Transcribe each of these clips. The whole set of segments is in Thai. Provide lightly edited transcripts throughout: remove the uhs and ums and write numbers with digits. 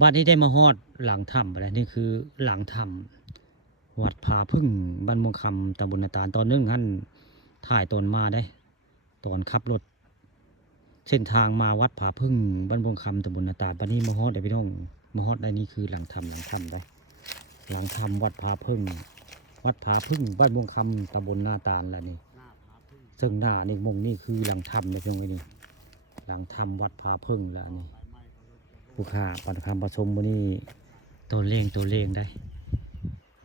บัดนี้ได้มาฮอดหลังถ้ำแล้วนี่คือหลังถ้ำวัดผาพึ่งบ้านม่วงคำตำบลนาตาลตอนนึงท่านถ่ายตอนมาได้ตอนขับรถเส้นทางมาวัดผาพึ่งบ้านม่วงคำตำบลนาตาลบัดนี้มาฮอดได้พี่น้องมาฮอดได้นี่คือหลังถ้ำได้หลังถ้ำวัดผาพึ่งวัดผาพึ่งบ้านม่วงคำตำบลนาตาลแล้วนี่ซึ่งหน้านี่มงนี่คือหลังถ้ำนะพี่น้องไอ้นี่หลังถ้ำวัดผาพึ่งแล้วนี่ผู้ข่าปันคำประชมวันนี้ตัวเลงได้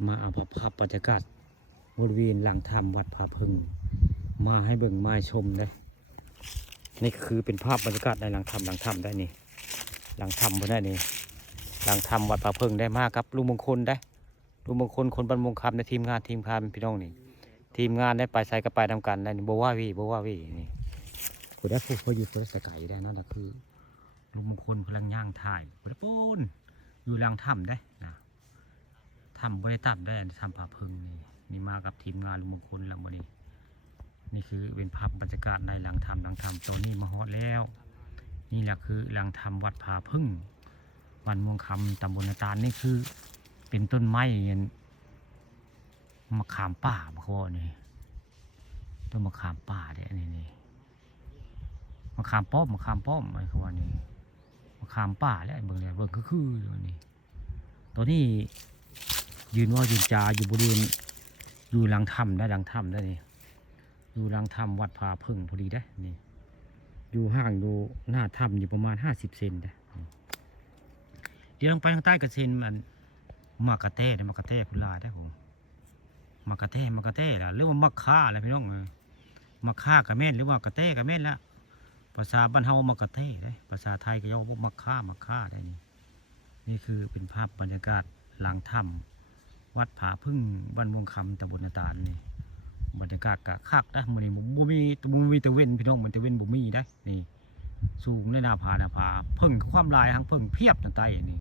มาเอาภาพบรรยากาศบริเวณหลังถ้ำวัดผาพึ่งมาให้เบิ่งมาชมได้นี่คือเป็นภาพบรรยากาศในหลังถ้ำได้นี่หลังถ้ำบนได้นี่หลังถ้ำวัดผาพึ่งได้มากครับลุงมงคลได้ลุงมงคลคนบ้านมงคำในทีมงานพี่น้องนี่ทีมงานได้ไปใส่กระไปทำกันได้นี่บ่ว่าวีนี่ผู้ได้ผู้อยู่ผู้ได้สกายได้นั่นแหละคือลุงมงคลพลังย่างถ่ายผู้ได้ปูนอยู่หลังถ้ำได้นะ ทำบริษัทได้ทำผาพึงนี่มากับทีมงานลุงมงคลหลังวันนี้นี่คือเป็นภาพบรรยากาศในหลังทำตัวนี้มาฮอดแล้วนี่แหละคือหลังทำวัดผาพึ่งวันม่วงคำตำบลนาตาลนี่คือเป็นต้นไม้มะขามป่ามะขอนี่ต้นมะขามป่าเนี่ยนี่มะขามป้อมไอ้เขาว่านี่มะขามป่าแล้วเบิ่งเลยเบิ่งคือนี่ตัวนี้ ยืนจาอยู่บริเวณอยู่หลังถ้ำได้นี่อยู่หลังถ้ำวัดผาพึ่งพอดีได้นี่อยู่ห่างอยู่หน้าถ้ำอยู่ประมาณ50 เซนได้เดี๋ยวลงไปทางใต้กระเซ็นมันมากระเต้คุณลาได้ผมมากระเต้ละหรือว่ามักฆ่าอะไรพี่น้องมักฆ่ากระเม็ดหรือว่ากระเต้กระเม็ดละภาษาบ้านเฮามากระเต้ได้ภาษาไทยก็เรียกว่ามักฆ่าได้นี่คือเป็นภาพบรรยากาศหลังถ้ำวัดผาพึ่งบ้านม่วงคำตำบลนาตาลนี่บรรยากาศกะคักนะมันนี่บ่มีตะเวนพี่น้องมันตะเวนบ่มีได้นี่สูงในหน้าผาพึ่งความลายทั้งพึ่งเพียบทางใต้นี่